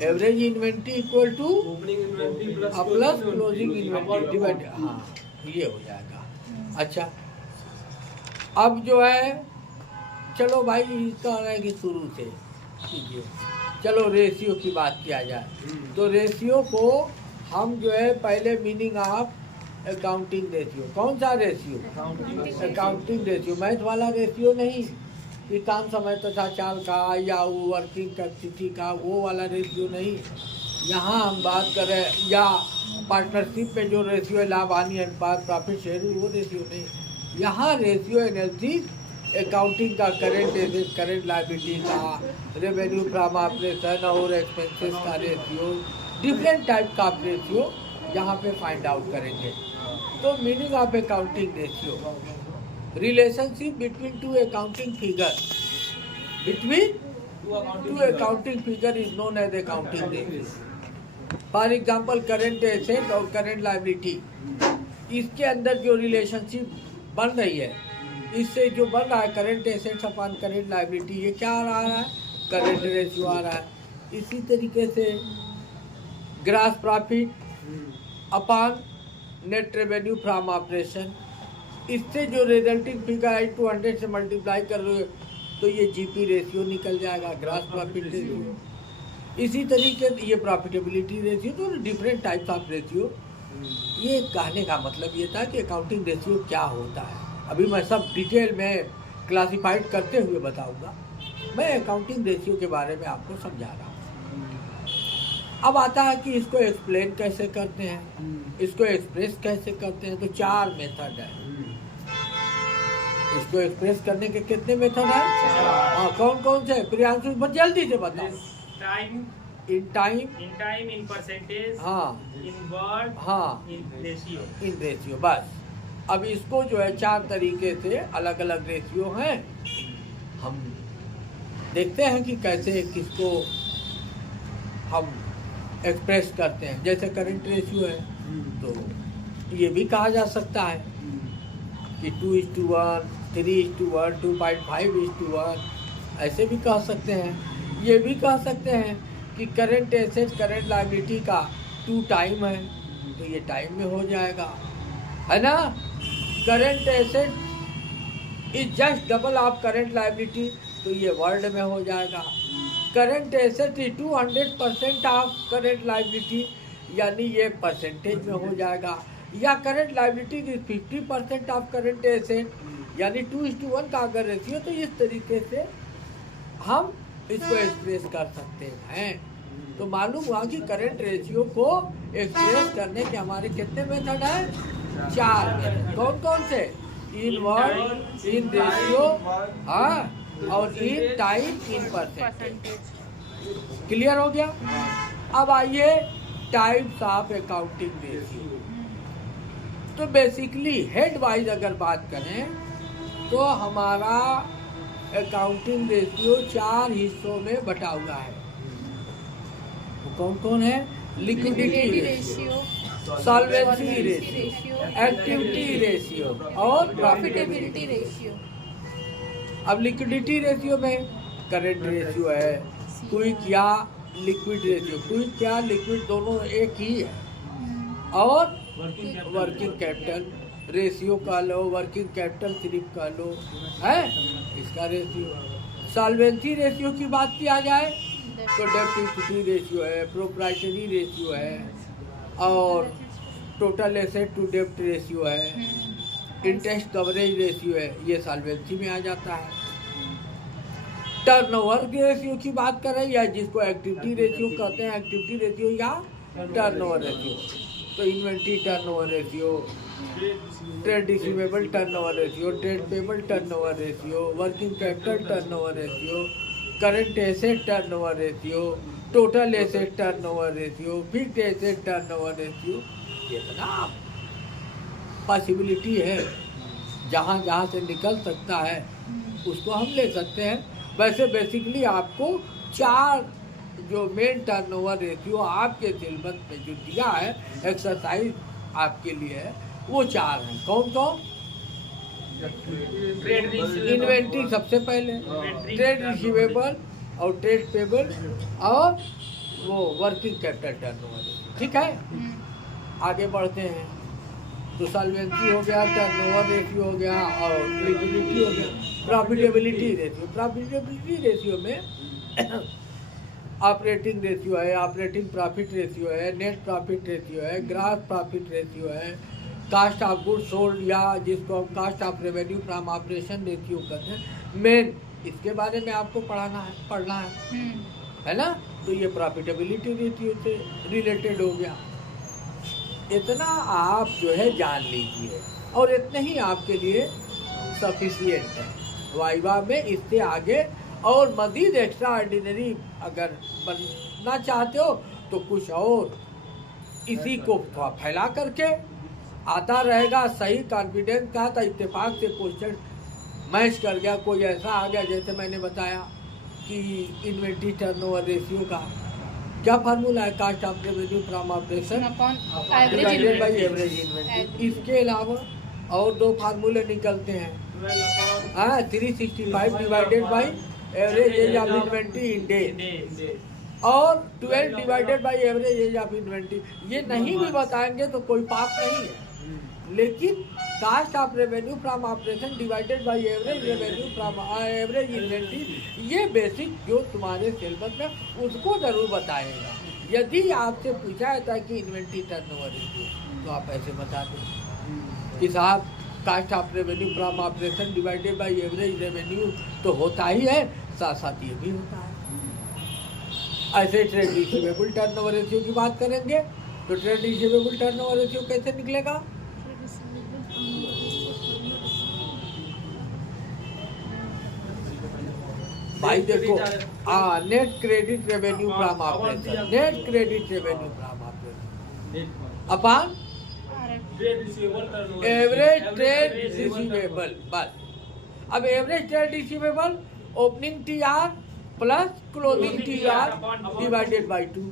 Average inventory equal to opening inventory plus closing inventory divide, हाँ ये हो जाएगा। अच्छा अब जो है चलो भाई इसका है कि शुरू से कीजिए, चलो रेशियो की बात किया जाए तो रेशियो को हम जो है पहले मीनिंग ऑफ अकाउंटिंग रेशियो, कौन सा रेशियो? अकाउंटिंग रेशियो, मैथ वाला रेशियो नहीं कि काम समय तथा चाल का या वो वर्किंग कैपेसिटी का वो वाला रेशियो नहीं। यहाँ हम बात करें या पार्टनरशिप में जो रेशियो है लाभ हानि अनुपात प्रॉफिट शेयरिंग, वो रेशियो नहीं। यहाँ रेशियो एनालिसिस अकाउंटिंग का करेंट एसेट करेंट लायबिलिटी का, रेवेन्यू फ्रॉम ऑपरेशन और एक्सपेंसेस का रेशियो, डिफरेंट टाइप का रेशियो यहाँ पे फाइंड आउट करेंगे। तो meaning of accounting ratio, relationship between two accounting figure, between two accounting figure is known as accounting ratio. For example current asset और current liability, इसके अंदर जो रिलेशनशिप बन रही है, इससे जो बन रहा है current assets upon current liability, ये क्या आ रहा है? करेंट रेशियो आ रहा है। इसी तरीके से gross profit upon net revenue from operation, इससे जो रिजल्टिंग फिगर है 200 से मल्टीप्लाई कर रहे हो तो ये जीपी रेशियो निकल जाएगा, ग्रॉस प्रॉफिट रेशियो। इसी तरीके से ये प्रॉफिटेबिलिटी रेशियो, तो डिफरेंट टाइप्स ऑफ रेशियो। ये कहने का मतलब ये था कि अकाउंटिंग रेशियो क्या होता है। अभी मैं सब डिटेल में क्लासिफाइड करते हुए बताऊंगा। मैं अकाउंटिंग रेशियो के बारे में आपको समझा रहा हूँ। अब आता है कि इसको एक्सप्लेन कैसे करते हैं, इसको एक्सप्रेस कैसे करते हैं। तो 4 मेथड है इसको एक्सप्रेस करने के। कितने मेथड है? हाँ, कौन कौन से? प्रियांशु बहुत जल्दी से बताओ। Time, in time, in percentage, हाँ, इन वर्ड, हाँ, इन रेशियो। इन रेशियो, बस। अब इसको जो है 4 तरीके से अलग अलग रेशियो हैं। हम देखते हैं कि कैसे किसको हम एक्सप्रेस करते हैं। जैसे करंट रेशियो है तो ये भी कहा जा सकता है कि 2:1, 3:1, 2.5:1, ऐसे भी कह सकते हैं। ये भी कह सकते हैं कि करंट एसेट करंट लायबिलिटी का 2 टाइम है तो ये टाइम में हो जाएगा, है ना। Current asset is just double of current liability तो ये वर्ड में हो जाएगा। Current asset is 200% of current liability यानी ये परसेंटेज में हो जाएगा। या current liability is 50% of current asset यानी 2:1 का अगर रेशियो, तो इस तरीके से हम इसको एक्सप्रेस कर सकते हैं। तो मालूम हुआ कि करंट रेशियो को एक्सप्रेस करने के हमारे कितने मेथड हैं? 4 मेथड। कौन कौन से? इन वर्ड, इन रेशियो, हाँ, और in time, in percentage. Clear हो गया? अब आइए टाइप्स ऑफ अकाउंटिंग रेशियो। तो बेसिकली हेड वाइज अगर बात करें तो हमारा अकाउंटिंग रेशियो 4 हिस्सों में बटा हुआ है। वो कौन कौन है? Liquidity ratio, solvency ratio, activity ratio और प्रॉफिटेबिलिटी रेशियो। अब लिक्विडिटी रेशियो में करंट रेशियो है, क्विक या लिक्विड रेशियो। क्विक या लिक्विड दोनों एक ही है। और वर्किंग कैपिटल रेशियो का लो, वर्किंग कैपिटल सिर्फ का लो, है इसका रेशियो। सॉल्वेंसी रेशियो की बात किया जाए तो डेब्ट इक्विटी रेशियो है, प्रोप्राइटरी रेशियो है और टोटल एसेट टू डेब्ट रेशियो है, इंटरेस्ट कवरेज रेशियो है, ये सॉल्वेंसी में आ जाता है। टर्नओवर रेशियो की बात करें या जिसको एक्टिविटी रेशियो कहते हैं, एक्टिविटी रेशियो या टर्नओवर रेशियो, तो inventory turnover ratio, trade receivable turnover ratio, trade payable turnover ratio, working capital turnover ratio, current asset turnover ratio, total asset turnover ratio, fixed asset turnover ratio. कितना possibility है, जहाँ जहाँ से निकल सकता है उसको हम ले सकते हैं। वैसे बेसिकली आपको 4 जो मेन टर्नओवर रेशियो आपके सिलेबस में जो दिया है एक्सरसाइज आपके लिए है वो 4 हैं। कौन कौन? इन्वेंट्री सबसे पहले, ट्रेड रिसीवेबल और ट्रेड पेबल और वो वर्किंग कैपिटल टर्नओवर। ठीक है, आगे बढ़ते हैं। तो सॉल्वेंसी हो गया, टर्नओवर रेशियो हो गया और लिक्विडिटी हो गया। प्रॉफिटेबिलिटी रेशियो, प्रॉफिटेबिलिटी रेशियो में ऑपरेटिंग रेशियो है, ऑपरेटिंग प्रॉफिट रेशियो है, नेट प्रॉफिट रेशियो है, ग्रॉस प्रॉफिट रेशियो है, कास्ट ऑफ गुड्स सोल्ड या जिसको हम cost of revenue from operation ratio कहते हैं। मेन इसके बारे में आपको पढ़ना है ना। तो ये प्रॉफिटेबिलिटी रेशियो से रिलेटेड हो गया। इतना आप जो है जान लीजिए और इतने ही आपके लिए सफिशिएंट है वाइवा में। इससे आगे और मजीद एक्स्ट्रा ऑर्डिनरी अगर बनना चाहते हो तो कुछ और इसी को थोड़ा फैला करके आता रहेगा। सही कॉन्फिडेंस का था, इत्तेफाक से क्वेश्चन मैच कर गया, कोई ऐसा आ गया जैसे मैंने बताया कि इन्वेंट्री टर्नओवर रेशियो का क्या फार्मूला है, cost of revenue from operation divided by average inventory. इसके अलावा और दो फार्मूले निकलते हैं, 365 divided by average age of inventory in days और 12 divided by average age of inventory. ये नहीं भी बताएंगे तो कोई पाप नहीं है, लेकिन cost of revenue from operation divided by average revenue from average inventory, ये बेसिक जो तुम्हारे सिलेबस में उसको जरूर बताएगा। यदि आपसे पूछा जाता है कि इन्वेंट्री टर्नओवर रेशियो तो आप ऐसे बता दो कि साहब cost of revenue from operation divided by average revenue तो होता ही है, साथ साथ ये भी होता है। ऐसे ट्रेड रिसीवेबल टर्नओवर रेशियो की बात करेंगे तो ट्रेड रिसीवेबल टर्नओवर रेशियो कैसे निकलेगा? भाई देखो, net credit revenue from operation, net credit revenue from operation upon average trade receivable. बस अब average trade receivable opening TR plus closing TR divided by 2,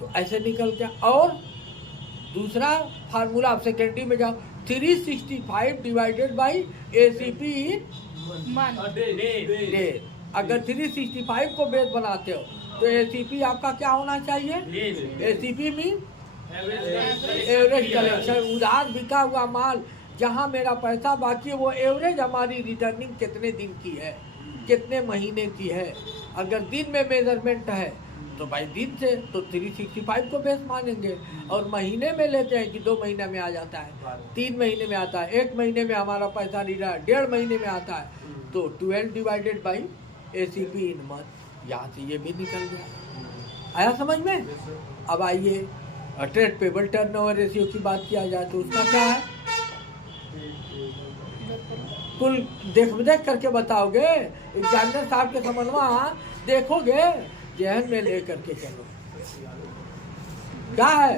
तो ऐसे निकल गया। और दूसरा फार्मूला आप सेकेंडरी में जाओ, 365 डिवाइडेड बाय एसीपी इन डेज। अगर 365 को बेस बनाते हो तो एसीपी आपका क्या होना चाहिए? एसीपी मीन एवरेज कलेक्शन, उधार बिका हुआ माल जहां मेरा पैसा बाकी है वो एवरेज हमारी रिटर्निंग कितने दिन की है, कितने महीने की है। अगर दिन में मेजरमेंट है तो भाई दिन से तो 365 को बेस मानेंगे, और महीने में लेते हैं कि 2 महीने में आ जाता है, 3 महीने में आता है, 1 महीने में हमारा पैसा नहीं रहा, 1.5 महीने में आता है तो 12 divided by ACP in month. यहाँ से ये भी निकल गया। आया समझ में? अब आइए ट्रेड पेबल टर्नओवर रेशियो की बात किया जाए तो उसका क्या है? कुल देख करके बताओगे, एग्जामिनर साहब के समझवा देखोगे, जहन में ले करके चलो। क्या है?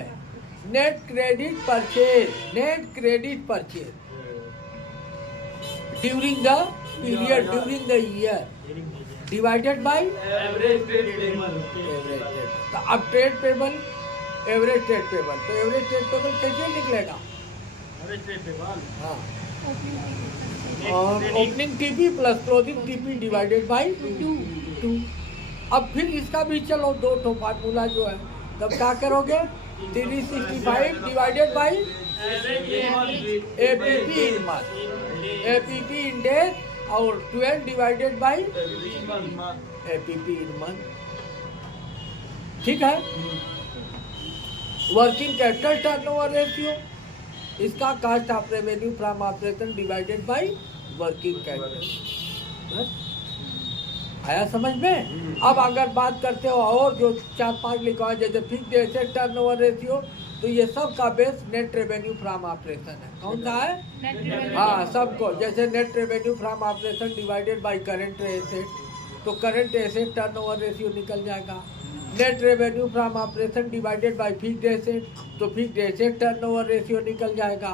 Net credit purchase, net credit purchase during the period, during the year divided by average trade payable. तो अब trade payable, average trade payable, तो एवरेज ट्रेड पेबल कैसे निकलेगा? एवरेज ट्रेड पेबल, हाँ, और opening TP plus closing TP divided by 2। अब फिर इसका भी चलो 2 ठो फार्मूला जो है, तब क्या करोगे? 365 divided by APP in month, APP in days और 12 divided by APP in month. ठीक है। वर्किंग कैपिटल टर्नओवर रेशियो, इसका cost of revenue from operation divided by working capital. आया समझ में? अब अगर बात करते हो और जो 4-5 लिखा है जैसे फिक्स्ड एसेट टर्नओवर रेशियो, तो ये सब का base net revenue from operation है। कौन सा है? हाँ, सबको। जैसे net revenue from operation divided by current asset, तो करंट एसेट टर्नओवर रेशियो निकल जाएगा। Net revenue from operation divided bye fixed asset, तो फिक्स्ड एसेट टर्नओवर रेशियो निकल जाएगा।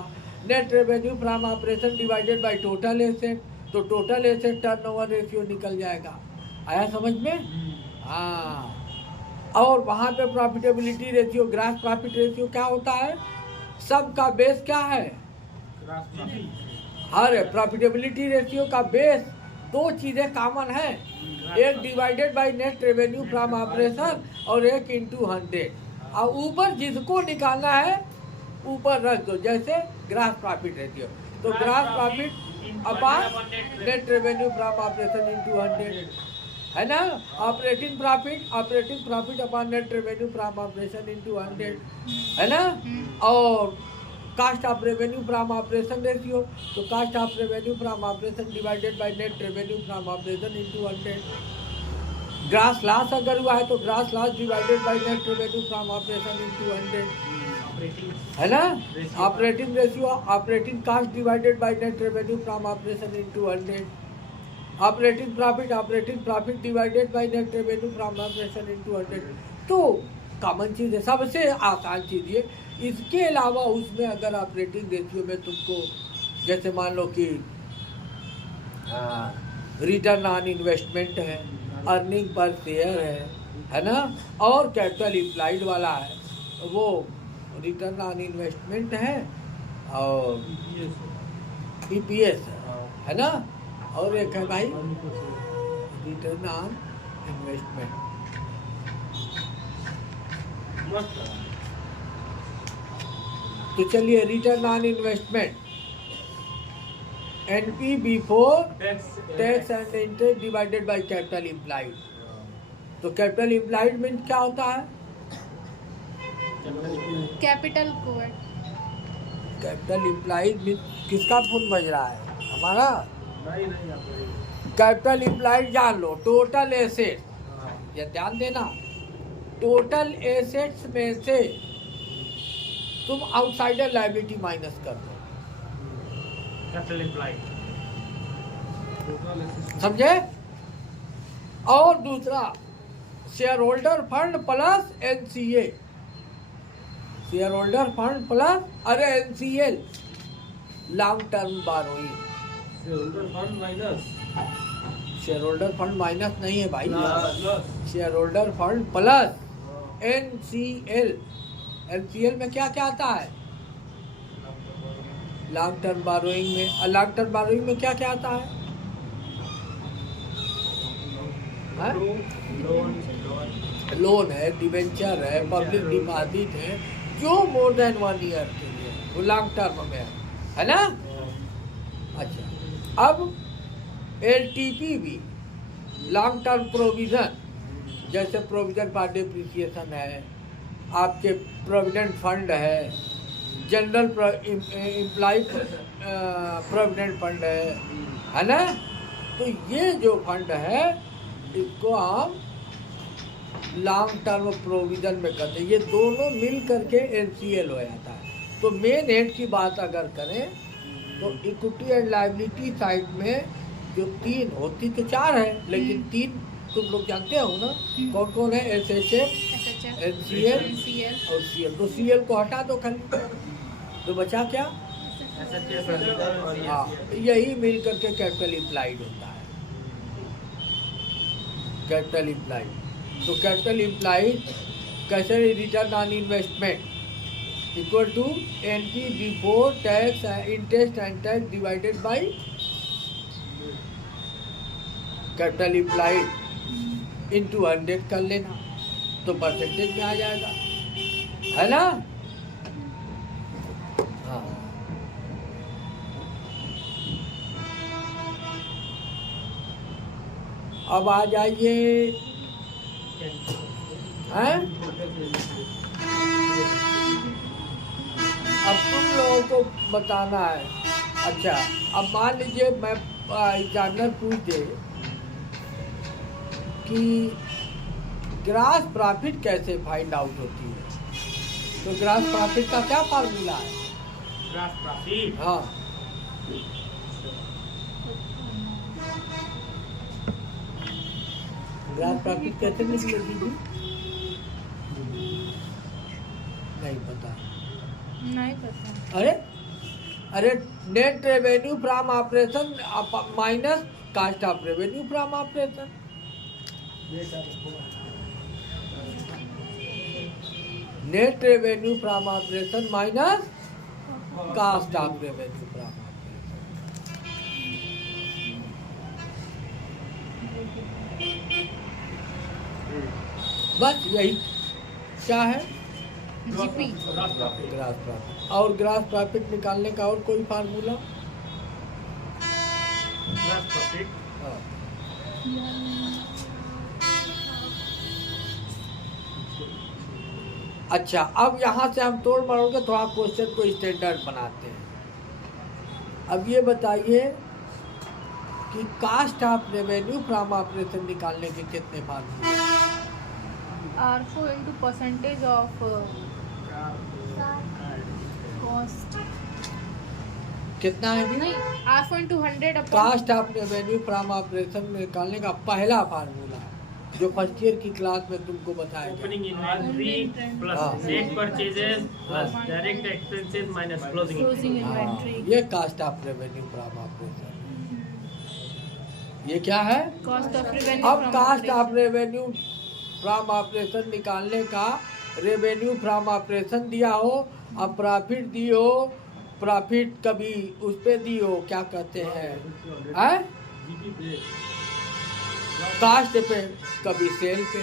Net revenue from operation divided by total asset, तो total asset turnover ratio निकल जाएगा। आया समझ में? हाँ। और वहाँ पे profitability ratio, gross profit ratio क्या होता है? सबका बेस क्या है? अरे प्रॉफिटेबिलिटी रेशियो का बेस 2 चीजें कॉमन है, एक divided by net revenue from operation और एक इंटू 100। और ऊपर जिसको निकालना है ऊपर रख दो, जैसे ग्रास प्रॉफिट रहती हो तो gross profit upon net revenue from operation into 100, है ना। Operating profit upon net revenue from operation into 100, है ना। और cost of revenue from operation ratio, तो cost of revenue from operation divided by net revenue from operation into 100। Gross loss अगर हुआ है तो gross loss divided by net revenue from operation into 100, है ना। Operating ratio, operating cost divided by net revenue from operation into 100। Operating profit divided by net revenue from operation into 100। तो common चीज़ है, सबसे आसान चीज़ ये। इसके अलावा उसमें अगर ऑपरेटिंग रेशियो में तुमको जैसे मान लो कि रिटर्न ऑन इन्वेस्टमेंट है, अर्निंग पर शेयर है ना, और कैपिटल इम्प्लाइड वाला है, वो रिटर्न ऑन इन्वेस्टमेंट है और EPS है ना, और एक है भाई रिटर्न ऑन इन्वेस्टमेंट। तो चलिए return on investment NP before tax and interest divided by capital employed. तो कैपिटल इम्प्लाइड मीन क्या होता है? कैपिटल को कैपिटल इम्प्लाइड मीन किसका फोन बज रहा है? हमारा। कैपिटल इम्प्लाइड जान लो, टोटल एसेट, ये ध्यान देना, टोटल एसेट्स में से तुम आउटसाइडर लायबिलिटी माइनस कर दो, कैपिटल एम्प्लॉयड, समझे। और दूसरा share holder fund plus NCA, share holder fund plus अरे NCL long term burrowing. Share holder fund minus नहीं है भाई, share holder fund plus NCL। NCL में क्या क्या आता है? लॉन्ग टर्म बारोइंग में, लॉन्ग टर्म बारोइंग में क्या क्या आता है? लोन है, डिवेंचर है, पब्लिक डिपॉजिट है, जो मोर देन 1 ईयर के लिए वो लॉन्ग टर्म में है ना। अच्छा, अब LTP भी लॉन्ग टर्म प्रोविजन, जैसे प्रोविजन फॉर डिप्रिसिएशन है, आपके प्रोविडेंट फंड है, जनरल एम्प्लॉय प्रोविडेंट फंड है ना। तो ये जो फंड है इसको हम लॉन्ग टर्म प्रोविजन में करते हैं, ये दोनों मिल करके NCL हो जाता है। तो मेन हेड की बात अगर करें तो इक्विटी एंड लायबिलिटी साइड में जो 3 होती तो 4 है, लेकिन 3 तुम लोग जानते हो ना, कौन कौन है? SHF, NCL और CL। तो CL को हटा दो खाली, तो बचा क्या? हाँ, यही मिल करके कैपिटल इम्प्लाइड होता है, कैपिटल इम्प्लाइड। तो कैपिटल इम्प्लाइड कैसे? Return on investment equal to NP before tax interest and tax divided by capital employed into 100 कर लेना, तो परसेंटेज में आ जाएगा, है ना। हाँ, अब आ जाइए, हैं? अब तुम लोगों को बताना है। अच्छा, अब मान लीजिए मैं एग्जामिनर पूछ दे कि ग्रास प्रॉफिट कैसे फाइंड आउट होती है, तो ग्रास प्रॉफिट का क्या फार्मूला है? ग्रास प्रॉफिट, हाँ, ग्रास प्रॉफिट कैसे निकलेगी? नहीं पता। नहीं पता। अरे net revenue from operation minus cost of revenue from operation. Net revenue from operation minus cost of revenue from operation. बस यही क्या है GP gross profit gross profit. और ग्रास प्रॉफिट निकालने का और कोई फार्मूला? ग्रॉस प्रॉफिट हाँ। अच्छा, अब यहाँ से हम तोड़ मरोड़ के थोड़ा क्वेश्चन को स्टैंडर्ड बनाते हैं। अब ये बताइए कि cost of revenue from operation निकालने के कितने फार्मूले? R4 into percentage of cost कितना है जी? नहीं R4 into 100 upon cost of revenue from operation निकालने का पहला फार्मूला जो फर्स्ट ईयर की क्लास में तुमको बताया गया। ओपनिंग इन्वेंटरी प्लस हाँ। Net purchases plus direct expenses minus closing closing हाँ, inventory ये cost of revenue from operation. ये क्या है? cost of revenue अब from cost of operation. Revenue from operation निकालने का रेवेन्यू फ्रॉम ऑपरेशन दिया हो, अब प्रॉफिट दी हो, प्रॉफिट कभी उस पे दी हो, क्या कहते हैं कास्ट पे, कभी सेल पे।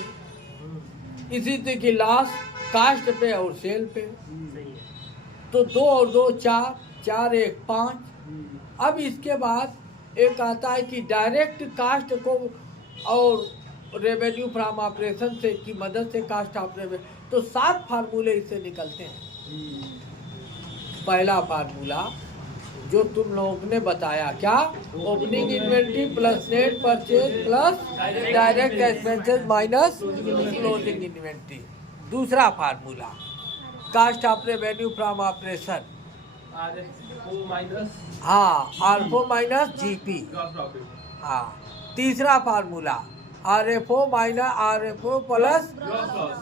इसी तरह की लॉस कास्ट पे और सेल पे। सही है तो 2 और 2 4, 4 1 5। अब इसके बाद एक आता है कि डायरेक्ट कास्ट को और रेवेन्यू फ्रॉम ऑपरेशन से की मदद से कास्ट ऑफ रेवेन्यू, तो 7 फार्मूले इससे निकलते हैं। पहला फार्मूला जो तुम लोगों ने बताया, क्या? Opening inventory plus net purchase plus direct expenses minus closing inventory. दूसरा formula cost of revenue from operation, हाँ R4 माइनस जीपी। हाँ, तीसरा formula RFO minus RFO plus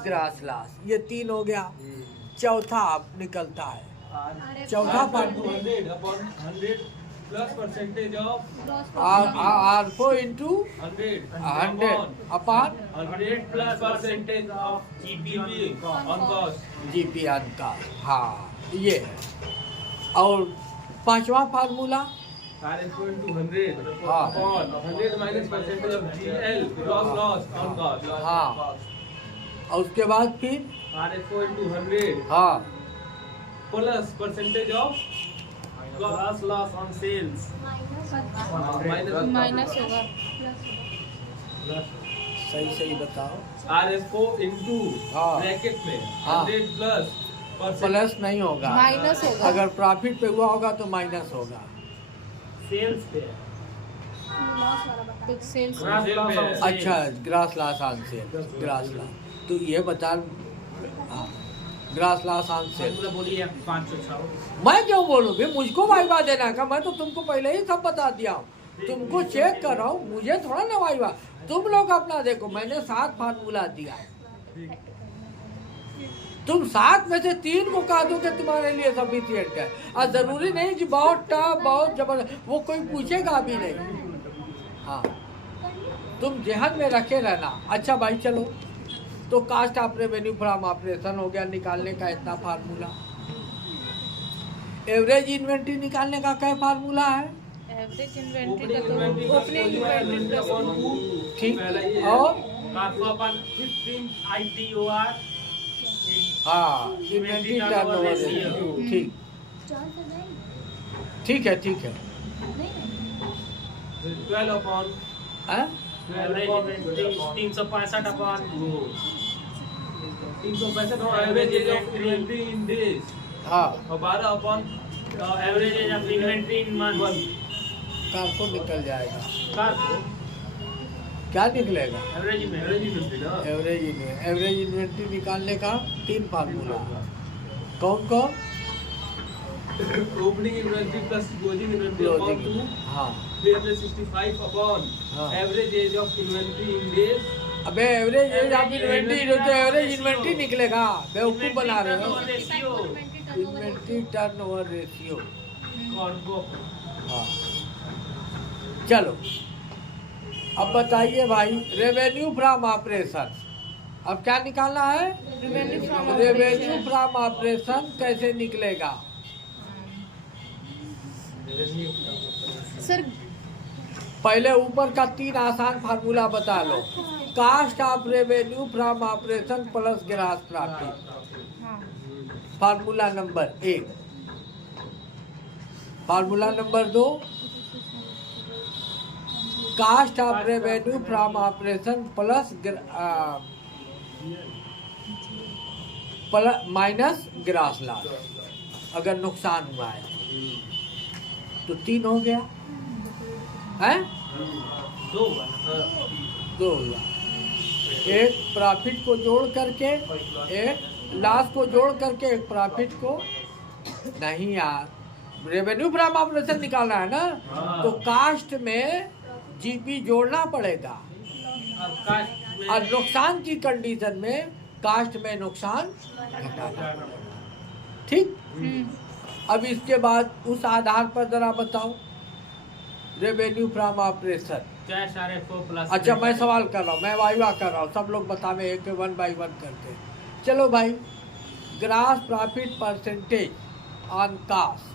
gross loss. ये 3 हो गया। चौथा अब निकलता है, चौथा formula R4 into 100 upon GP on का। हाँ, ये है। और पांचवा फार्मूला हाँ, हाँ, और उसके बाद फिर हाँ plus percentage of gross loss on sales minus होगा सही बताओ। RFO इनटू हाँ। ब्रैकेट में हाँ। 100 प्लस प्लस नहीं होगा, माइनस होगा अगर प्रॉफिट पे हुआ होगा तो माइनस होगा। सेल्स पे तो सेल्स ग्रॉस लॉस ऑन अच्छा, grass loss on sale, grass loss तो ये बता। हाँ, ग्रास लॉस ऑन सेल। बोलिए 506 मैं क्यों बोलूँ भी? मुझको वाइवा देना का, मैं तो तुमको पहले ही सब बता दिया हूँ। तुमको चेक कर रहा हूँ, मुझे थोड़ा ना वाइवा। तुम लोग अपना देखो, मैंने 7 फार्मूला दिया है, तुम 7 में से 3 को कह दो कि तुम्हारे लिए सफिशिएंट है। और जरूरी नहीं कि बहुत टफ बहुत जबरदस्त, वो कोई पूछेगा भी नहीं। हाँ, तुम जहन में रखे रहना। अच्छा भाई चलो, तो cost of revenue from operation हो गया, निकालने का इतना फार्मूला। एवरेज इन्वेंट्री निकालने का क्या फार्मूला है? एवरेज इन्वेंट्री का तो ओपनिंग इन्वेंट्री प्लस ठीक, और अपन 15 ITOR हाँ, इन्वेंट्री टर्नओवर रेशियो। ठीक ठीक है, ठीक है। 12 अपॉन हाँ? Average inventory 365 upon 365 average age of inventory in days हाँ, और 12 upon average age of inventory in month. कारको निकल जाएगा। कार क्या निकलेगा? एवरेज इन्वेंट्री ना एवरेज इन्वेंट्री निकालने का 3 फार्मूला। कौन कौन? Opening inventory plus closing inventory upon 2 हाँ 365 अपॉन हाँ। Average age of inventory in days. अबे एवरेज एज ऑफ इन्वेंट्री तो एवरेज इन्वेंट्री निकलेगा, बेवकूफ बना रहे हो। Ratio inventory turnover ratio. कॉर्बो हाँ, चलो अब बताइए भाई, रेवेन्यू फ्रॉम ऑपरेशन। अब क्या निकालना है? रेवेन्यू फ्रॉम ऑपरेशन कैसे निकलेगा? सर पहले ऊपर का 3 आसान फार्मूला बता लो। Cost of revenue from operation plus gross profit. हाँ formula number 1। Formula number 2, cost of revenue from operation plus minus gross loss, अगर नुकसान हुआ है तो 3 हो गया है, 2 हुआ। एक प्रॉफिट को जोड़ करके, एक लॉस को जोड़ करके, एक प्रॉफिट को। नहीं यार, रेवेन्यू फ्रॉम ऑपरेशन निकालना है ना, तो कास्ट में जीपी जोड़ना पड़ेगा, और नुकसान की कंडीशन में कास्ट में नुकसान घटाना। ठीक। अब इसके बाद उस आधार पर जरा बताओ रेवेन्यू फ्रॉम ऑपरेशन। अच्छा मैं सवाल कर रहा हूँ, मैं वाइवा कर रहा हूँ, सब लोग बतावे एक 1 by 1 करके। चलो भाई, grass profit percentage on caste,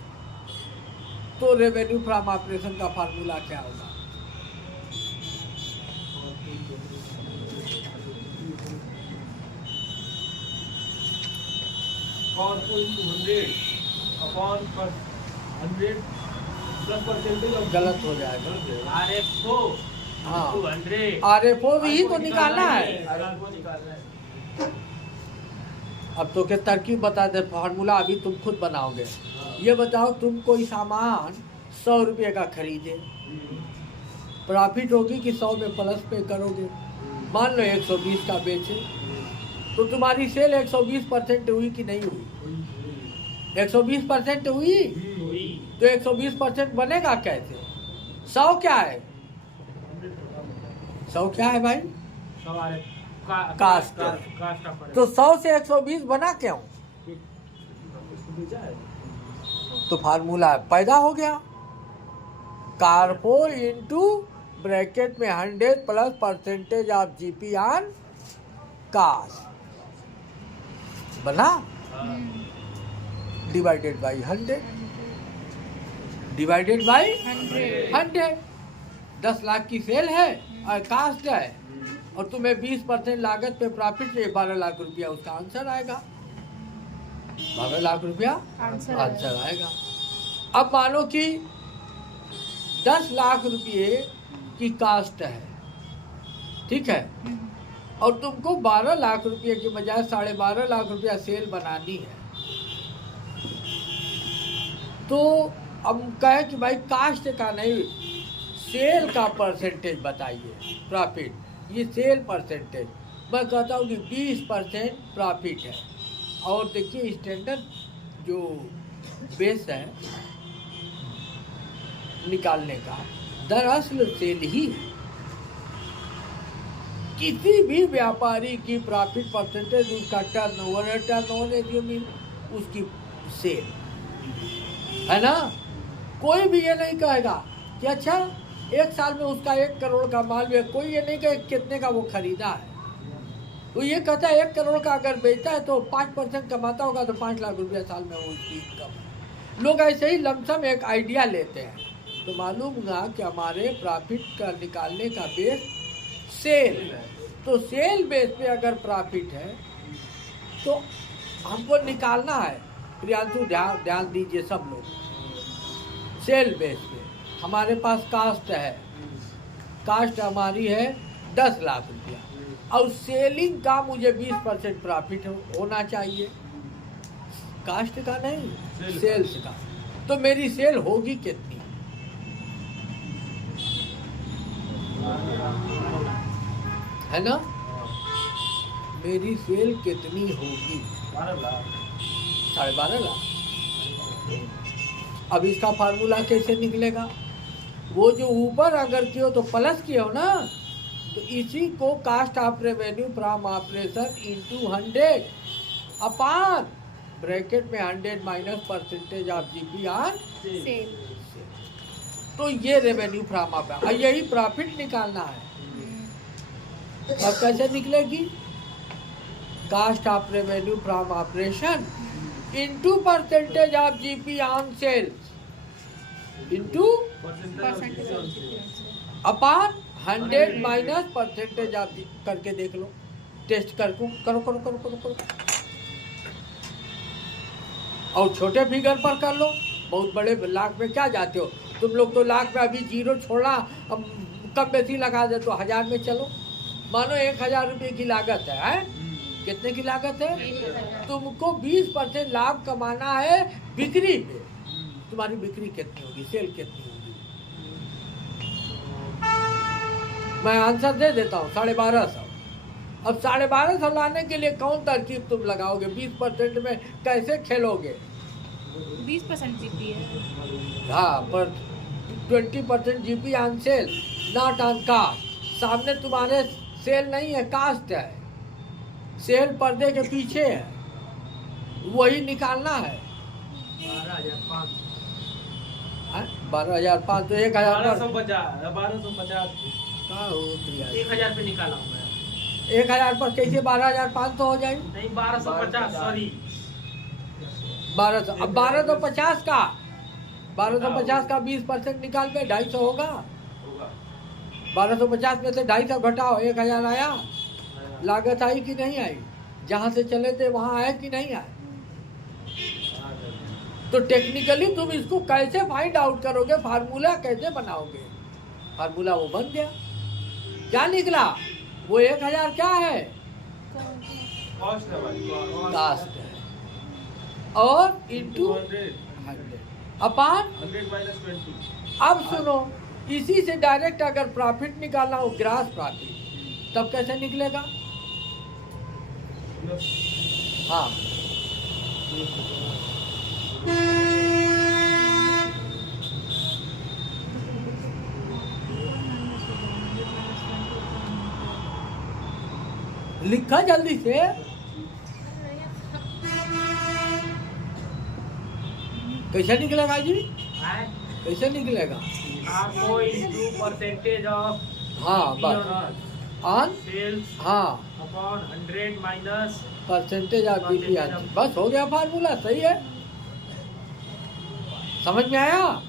तो रेवेन्यू फ्रॉम ऑपरेशन का फार्मूला क्या होगा? गलत हो जाएगा। हाँ, RFO ही तो निकालना है। अब तो क्या तरकीब बता दे, फार्मूला अभी तुम खुद बनाओगे। ये बताओ, तुम कोई सामान 100 रुपये का खरीदे, प्रॉफिट होगी कि 100 में प्लस पे करोगे? मान लो 120 का बेचे, तो तुम्हारी सेल 120% हुई कि नहीं हुई? 120% हुई, तो 120% बनेगा कैसे? 100 क्या है? 100 क्या है भाई? कास्ट। तो 100 से 120 बना क्यों? तो फार्मूला पैदा हो गया, कार्पो इंटू ब्रैकेट में 100 plus percentage of GP on cost बना, divided by 100, divided by 100। 10 lakh की सेल है और कास्ट है, और तुम्हें 20% लागत पे प्रॉफिट से 12 लाख रुपया उसका आंसर आएगा। 12 लाख रुपया आंसर आएगा। अब मानो कि 10 लाख रुपये की कास्ट है, ठीक है, और तुमको 12 लाख रुपये के बजाय 12.5 लाख रुपया सेल बनानी है। तो अब कहे कि भाई कास्ट का नहीं, सेल का परसेंटेज बताइए प्रॉफिट, ये सेल परसेंटेज। मैं कहता हूँ कि 20% प्रॉफिट है, और देखिए स्टैंडर्ड जो बेस है निकालने का, दरअसल सेल ही है। किसी भी व्यापारी की प्रॉफिट परसेंटेज उसका टर्नओवर है, टर्नओवर उसकी सेल है ना। कोई भी ये नहीं कहेगा कि अच्छा 1 साल में उसका 1 करोड़ का माल भी है, कोई ये नहीं कहे कितने का वो खरीदा है। वो ये कहता है 1 करोड़ का अगर बेचता है तो 5% कमाता होगा, तो 5 लाख रुपया साल में वो उसकी इनकम है। लोग ऐसे ही लमसम एक आइडिया लेते हैं। तो मालूम हुआ कि हमारे प्रॉफिट का निकालने का बेस सेल, तो सेल बेस पे अगर प्रॉफिट है तो हमको निकालना है। प्रियांशु ध्यान दीजिए सब लोग, सेल बेस पे हमारे पास कास्ट है, कास्ट हमारी है 10 लाख रुपया, और सेलिंग का मुझे 20% प्रॉफिट होना चाहिए, कास्ट का नहीं, सेल्स का। तो मेरी सेल होगी कितनी? है ना, मेरी सेल कितनी होगी? 12.5 लाख। अब इसका फार्मूला कैसे निकलेगा? वो जो ऊपर अगर किए तो प्लस किए हो ना, तो इसी को cost of revenue from operation into 100 upon bracket में 100 minus percentage of GP on sale. तो ये रेवेन्यू फ्रॉम ऑपरेशन, यही प्रॉफिट निकालना है। अब कैसे निकलेगी? Cost of revenue from operation into percentage of GP on sales into, upon 100 minus percentage आप करके देख लो, टेस्ट करो करो करो करो करो करो। और छोटे फिगर पर कर लो, बहुत बड़े लाख में क्या जाते हो तुम लोग, तो लाख में अभी जीरो छोड़ा, अब कम बेसी लगा दे तो 1000 में चलो। मानो 1000 रुपये की लागत है, कितने की लागत है? तुमको 20% लाभ कमाना है बिक्री पे। तुम्हारी बिक्री कितनी होगी, सेल कितनी होगी? मैं आंसर दे देता हूँ 1250। अब 1250 लाने के लिए कौन तरकीब तुम लगाओगे? 20% में कैसे खेलोगे? 20% जीपी है। हाँ, पर 20% GP on cell, not on caste. सामने तुम्हारे सेल नहीं है, कास्ट है। सेल पर्दे के पीछे है, वही निकालना है। 12,500 तो 1,000 1000 पे निकाला हूँ मैं। 1000 पर कैसे 12,500 हो जाएगी? नहीं 1250 सॉरी 1200। अब 1250 का 20% निकाल पे 250 होगा। 1250 में से 250 घटाओ, 1000 आया। लागत आई कि नहीं आई? जहाँ से चले थे वहाँ आए कि नहीं आए? तो टेक्निकली तुम इसको कैसे फाइंड आउट करोगे? फार्मूला कैसे बनाओगे? फार्मूला वो बन गया, क्या निकला? वो 1000 क्या है? कास्ट है, और इंटू 100 अपान 100 माइनस 20। अब सुनो, इसी से डायरेक्ट अगर प्रॉफिट निकालना हो, ग्रास प्रॉफिट, तब कैसे निकलेगा? हाँ, लिखा जल्दी से। कैसे निकलेगा जी? कैसे निकलेगा? आपको इनटू परसेंटेज ऑफ हाँ बस, ऑन सेल्स हाँ upon 100 minus percentage of GP, बस हो गया फार्मूला। सही है, समझ में आया?